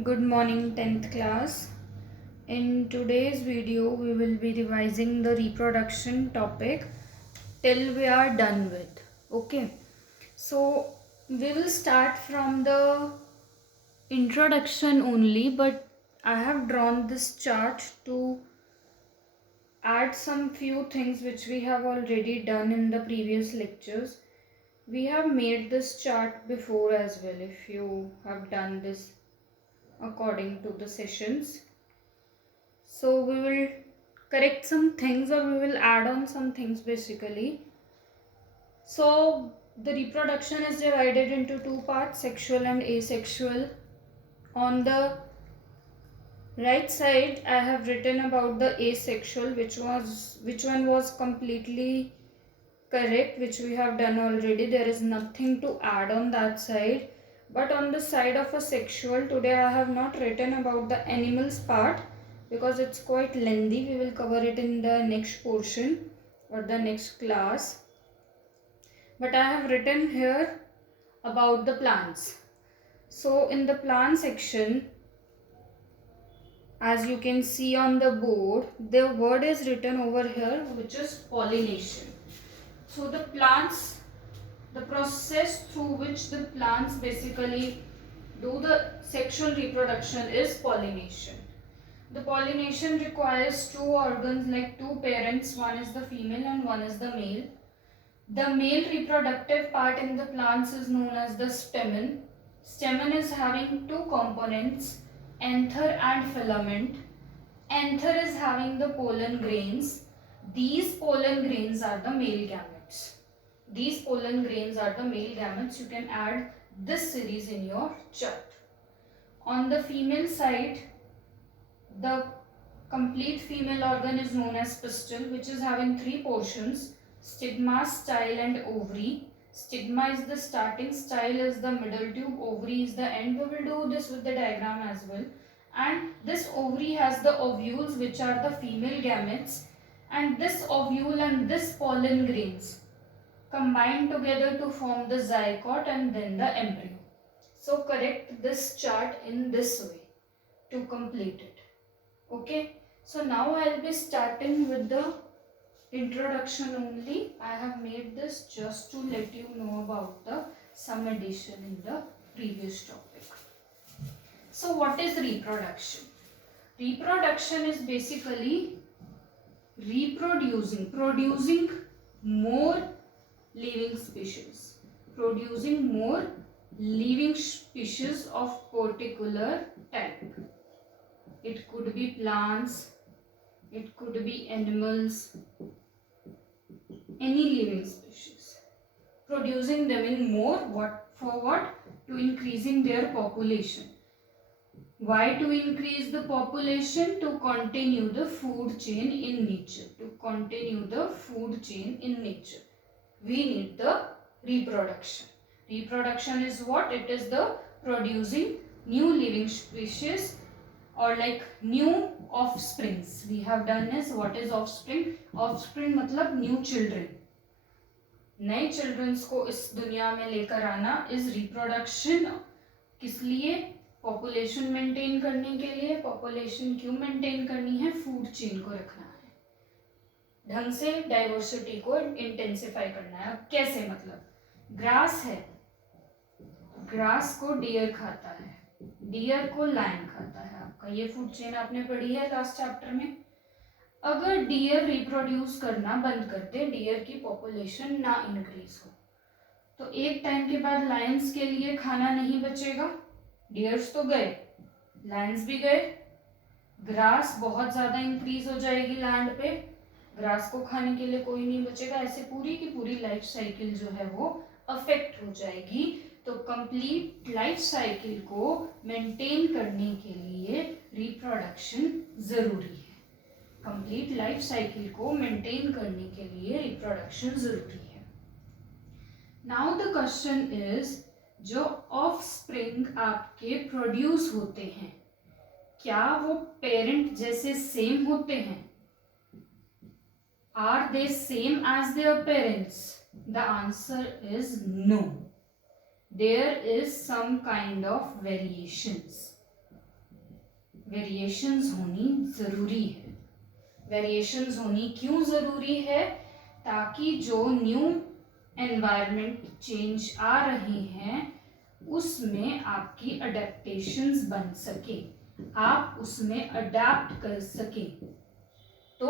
Good morning, 10th class. In today's video, we will be revising the reproduction topic till we are done with. Okay, so we will start from the introduction only, but I have drawn this chart to add some few things which we have already done in the previous lectures. We have made this chart before as well, if you have done this according to the sessions. So we will correct some things or we will add on some things basically. So the reproduction is divided into two parts, sexual and asexual. On the right side I have written about the asexual, which one was completely correct, which we have done already. There is nothing to add on that side. But on the side of a sexual, today I have not written about the animals part because it's quite lengthy. We will cover it in the next portion or the next class. But I have written here about the plants. So in the plant section, as you can see on the board, the word is written over here, which is pollination. So the process through which the plants basically do the sexual reproduction is pollination. The pollination requires two organs, like two parents, one is the female and one is the male. The male reproductive part in the plants is known as the stamen. Stamen is having two components, anther and filament. Anther is having the pollen grains. These pollen grains are the male gametes. These pollen grains are the male gametes. You can add this series in your chart. On the female side, the complete female organ is known as pistil, which is having three portions: stigma, style and ovary. Stigma is the starting, style is the middle tube, ovary is the end. We will do this with the diagram as well. And this ovary has the ovules, which are the female gametes, and this ovule and this pollen grains combine together to form the zygote and then the embryo. So correct this chart in this way to complete it. Okay, so now I will be starting with the introduction only. I have made this just to let you know about the some addition in the previous topic. So what is reproduction? Reproduction is basically producing more living species, producing more living species of particular type. It could be plants, it could be animals, any living species. Producing them in more, for what? To increasing their population. Why to increase the population? To continue the food chain in nature. To continue the food chain in nature, we need the reproduction. Reproduction is what? It is the producing new living species or like new offsprings. We have done is, what is offspring? Offspring मतलब new children. नए children's को इस दुनिया में लेकर आना is reproduction. किस लिए? पॉपुलेशन मेंटेन करने के लिए. पॉपुलेशन क्यों मेंटेन करनी है? फूड चेन को रखना है, ढंग से डाइवर्सिटी को इंटेंसिफाई करना है. अब कैसे? मतलब ग्रास है, ग्रास को डियर खाता है, डियर को लायन खाता है. आपका ये फूड चेन आपने पढ़ी है लास्ट चैप्टर में. अगर डियर रिप्रोड्यूस करना बंद कर दे, डियर की पॉपुलेशन ना इंक्रीज हो, तो एक टाइम के बाद लायंस के लिए खाना नहीं बचेगा. डियर्स तो गए, लायंस भी गए, ग्रास बहुत ज्यादा इंक्रीज हो जाएगी लैंड पे, ग्रास को खाने के लिए कोई नहीं बचेगा. ऐसे पूरी की पूरी लाइफ साइकिल जो है वो अफेक्ट हो जाएगी. तो कंप्लीट लाइफ साइकिल को मेंटेन करने के लिए रिप्रोडक्शन जरूरी है. कंप्लीट लाइफ साइकिल को मेंटेन करने के लिए रिप्रोडक्शन जरूरी है. नाउ द क्वेश्चन इज, जो ऑफस्प्रिंग आपके प्रोड्यूस होते हैं, क्या वो पेरेंट जैसे सेम होते हैं? Are they same as their parents? The answer is no. There is some kind of variations. Variations होनी ज़रूरी है। वेरिएशंस होनी क्यों ज़रूरी है? ताकि जो न्यू एनवायरनमेंट चेंज आ रहे हैं उसमें आपकी अडेप्टेशंस बन सके, आप उसमें अडेप्ट कर सके, तो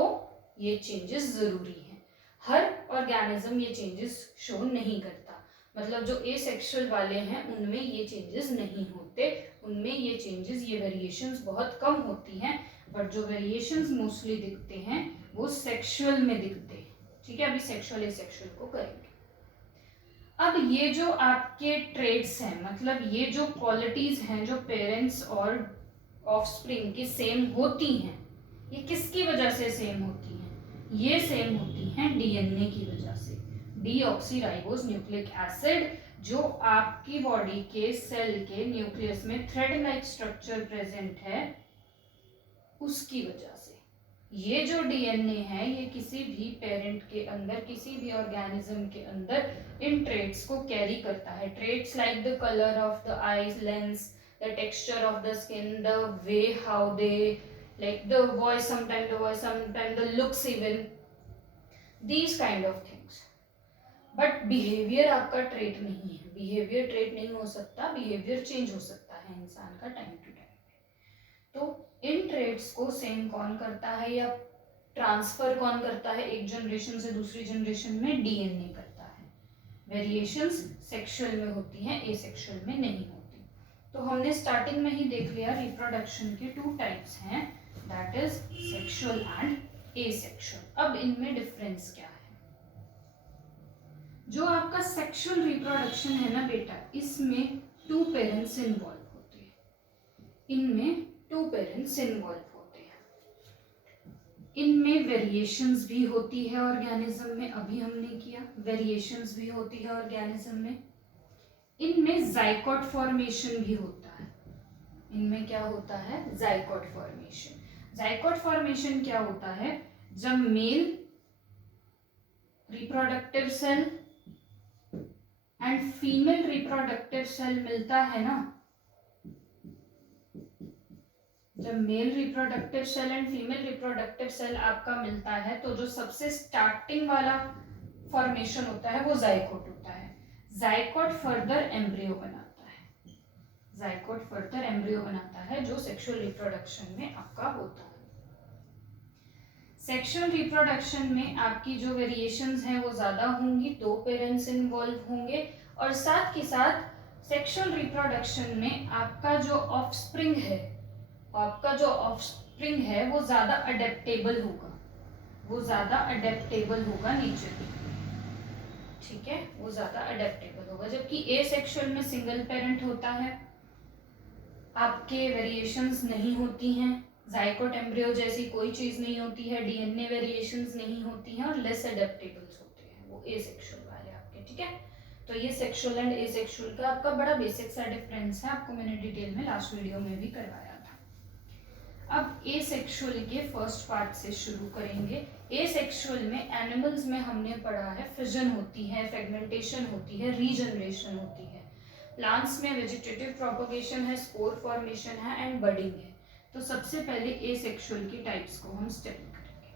ये चेंजेस ज़रूरी हैं। हर ऑर्गेनिज्म ये चेंजेस शो नहीं करता, मतलब जो एसेक्सुअल वाले हैं उनमें ये चेंजेस नहीं होते, उनमें ये चेंजेस, ये वेरिएशंस बहुत कम होती हैं, बट जो वेरिएशंस मोस्टली दिखते हैं वो सेक्सुअल में दिखते हैं। ठीक है, अभी सेक्सुअल एसेक्सुअल को करेंगे। अब ये जो आपके ट्रेड्स हैं, मतलब ये जो क्वालिटीज हैं जो पेरेंट्स और ऑफस्प्रिंग की सेम होती हैं, ये किसकी वजह से सेम होती हैं? ये सेम होती हैं डीएनए की वजह से। डीऑक्सीराइबोज न्यूक्लिक एसिड जो आपकी बॉडी के सेल के न्यूक्लियस में थ्रेड लाइक स्ट्रक्चर प्रेजेंट है, उसकी वजह से। ये जो डीएनए है ये किसी भी पेरेंट के अंदर, किसी भी ऑर्गेनिज्म के अंदर इन ट्रेट्स को कैरी करता है। Traits like the colour of the eyes lens, the texture of the skin, the way how they like the voice, sometimes the looks, even these kind of things. But behaviour आपका trait नहीं है, behaviour trait नहीं हो सकता, behaviour change हो सकता है इंसान का टाइम टू टाइम। तो इन ट्रेट्स को सेम कौन करता है या ट्रांसफर कौन करता है एक जनरेशन से दूसरी जनरेशन में? डीएनए करता है। वेरिएशंस सेक्सुअल में होती हैं, एसेक्सुअल में नहीं होती। तो हमने स्टार्टिंग में ही देख लिया रिप्रोडक्शन के 2 टाइप्स हैं, that is sexual and asexual. अब इनमें डिफरेंस क्या है? जो आपका सेक्सुअल रिप्रोडक्शन है ना बेटा, इसमें 2 पेरेंट्स इन्वॉल्व होते हैं, इनमें 2 पेरेंट्स इन्वॉल्व होते हैं। इनमें वेरिएशंस भी होती है ऑर्गेनिज्म में, अभी हमने किया, वेरिएशंस भी होती है ऑर्गेनिज्म में। इनमें जाइगोट फॉर्मेशन भी होता है। इनमें क्या होता है? Zygote formation. जाइगोट फॉर्मेशन क्या होता है? जब male reproductive cell and female reproductive cell मिलता है ना, जब male reproductive cell and female reproductive cell आपका मिलता है, तो जो सबसे स्टार्टिंग वाला फॉर्मेशन होता है वो जाइगोट होता है। जाइगोट फर्दर एम्ब्रियो बनाता है, जाइगोट फर्दर एम्ब्रियो बनाता है जो सेक्सुअल रिप्रोडक्शन में आपका होता है। सेक्सुअल रिप्रोडक्शन में आपकी जो वेरिएशंस हैं वो ज़्यादा होंगी, 2 पेरेंट्स इन्वॉल्व होंगे, और साथ के साथ सेक्सुअल रिप्रोडक्शन में आपका जो ऑफस्प्रिंग है, आपका जो ऑफस्प्रिंग है वो ज़्यादा अडेप्टेबल होगा, वो ज़्यादा अडेप्टेबल होगा नेचर में। ठीक है, वो ज़्यादा अडेप्टेबल होगा। जबकि एसेक्सुअल में सिंगल पेरेंट होता है, आपके वेरिएशंस नहीं होती हैं, जाइगोट एम्ब्रियो जैसी कोई चीज नहीं होती है, डीएनए वेरिएशंस नहीं होती हैं, और लेस अडेप्टेबल्स होते हैं वो एसेक्सुअल वाले आपके। ठीक है, तो ये सेक्सुअल एंड एसेक्सुअल का आपका बड़ा बेसिक सा डिफरेंस है, आपको मैंने डिटेल में लास्ट वीडियो में भी करवाया था। अब एसेक्सुअल के फर्स्ट पार्ट से शुरू करेंगे। एसेक्सुअल में एनिमल्स में हमने पढ़ा है फिजन होती है, फ्रेगमेंटेशन होती है, रीजनरेशन होती है। प्लांट्स में वेजिटेटिव प्रोपगेशन है, स्पोर फॉर्मेशन है एंड बडिंग है। तो सबसे पहले एसेक्सुअल की टाइप्स को हम स्टडी करेंगे।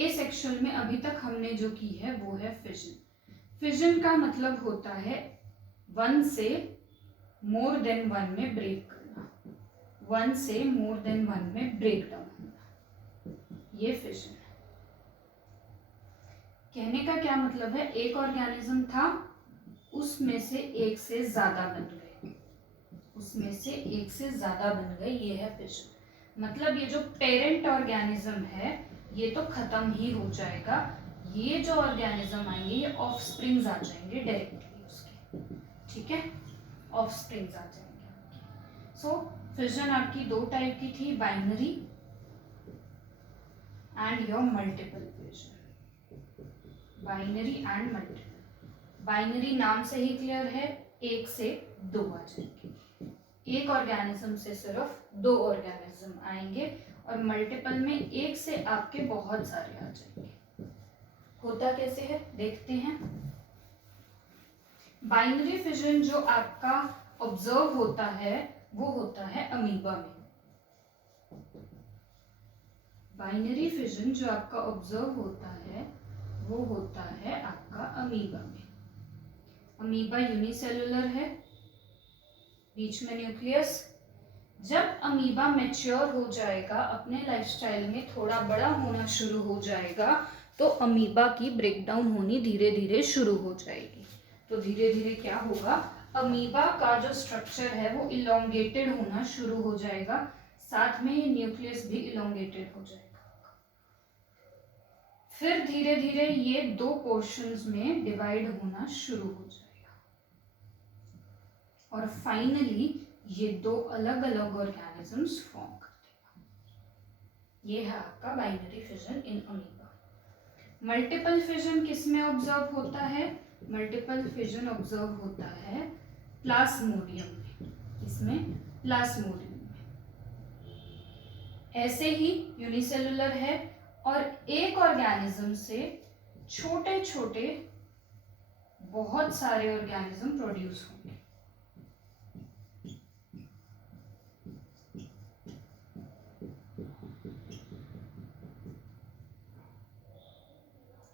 एसेक्सुअल में अभी तक हमने जो की है वो है फिजन। फिजन का मतलब होता है 1 से मोर देन 1 में ब्रेक करना, 1 से मोर देन 1 में ब्रेक डाउन होना, ये फिजन है। कहने का क्या मतलब है? एक ऑर्गेनिज्म था, उसमें से एक से ज्यादा बन गए, उसमें से एक से ज्यादा बन गए, ये है फिजन। मतलब ये जो पेरेंट ऑर्गेनिज्म है ये तो खत्म ही हो जाएगा, ये जो ऑर्गेनिज्म आएंगे ये ऑफस्प्रिंग्स आ जाएंगे डायरेक्टली उसके। ठीक है, ऑफस्प्रिंग्स आ जाएंगे आपके। सो फिजन आपकी 2 टाइप की थी, binary and your multiple fission. Binary and multiple. Binary नाम से ही क्लियर है, 1 से 2 आ जाएंगे, एक ऑर्गेनिज्म से सिर्फ 2 ऑर्गेनिज्म आएंगे, और मल्टीपल में 1 से आपके बहुत सारे आ जाएंगे। होता कैसे है देखते हैं। बाइनरी फिजन जो आपका ऑब्जर्व होता है वो होता है अमीबा में। बाइनरी फिजन जो आपका ऑब्जर्व होता है वो होता है आपका अमीबा में। अमीबा यूनिसेलुलर है, बीच में न्यूक्लियस। जब अमीबा मैच्योर हो जाएगा, अपने लाइफस्टाइल में थोड़ा बड़ा होना शुरू हो जाएगा, तो अमीबा की ब्रेकडाउन होनी धीरे धीरे शुरू हो जाएगी। तो धीरे धीरे क्या होगा, अमीबा का जो स्ट्रक्चर है वो इलोंगेटेड होना शुरू हो जाएगा, साथ में ये न्यूक्लियस भी इलोंगेटेड हो जाएगा। फिर धीरे धीरे ये दो पोर्शंस में डिवाइड होना शुरू हो जाएगा और फाइनली ये दो अलग अलग ऑर्गेनिजम्स फॉर्म कर देगा। ये है आपका binary fission in amoeba. Multiple fission किसमें ऑब्जर्व होता है? मल्टीपल फिजन ऑब्जर्व होता है प्लाज्मोडियम में। किसमें? प्लाज्मोडियम में। ऐसे ही यूनिसेलुलर है और एक ऑर्गेनिज्म से छोटे छोटे बहुत सारे ऑर्गेनिज्म प्रोड्यूस होंगे।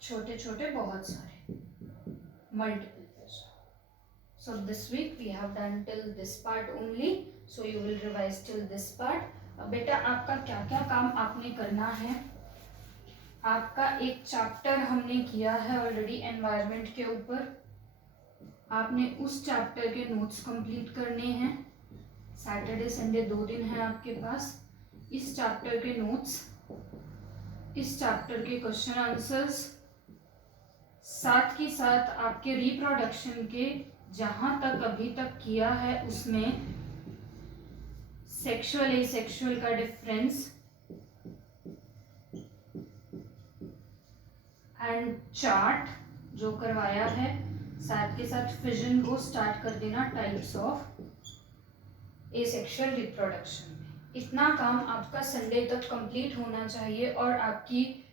छोटे छोटे बहुत सारे, multiple fish. So this week we have done till this part only. So you will revise till this part. अब बेटा आपका क्या क्या काम आपने करना है? आपका एक चैप्टर हमने किया है ऑलरेडी एनवायरनमेंट के ऊपर। आपने उस चैप्टर के नोट्स कंप्लीट करने हैं। सैटरडे संडे 2 दिन है आपके पास। इस चैप्टर के नोट्स, इस चैप्टर के क्वेश्चन आंसर्स, साथ ही साथ आपके रिप्रोडक्शन के जहां तक अभी तक किया है उसमें सेक्सुअल एसेक्सुअल का डिफरेंस एंड चार्ट जो करवाया है, साथ के साथ फिजन को स्टार्ट कर देना टाइप्स ऑफ एसेक्सुअल रिप्रोडक्शन में। इतना काम आपका संडे तक कंप्लीट होना चाहिए और आपकी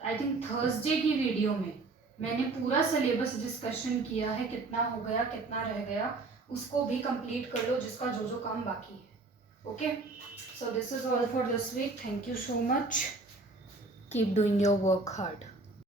आई थिंक थर्सडे की वीडियो में मैंने पूरा सिलेबस डिस्कशन किया है, कितना हो गया कितना रह गया, उसको भी कंप्लीट कर लो जिसका जो जो काम बाकी है। Okay, so this is all for this week. Thank you so much, keep doing your work hard.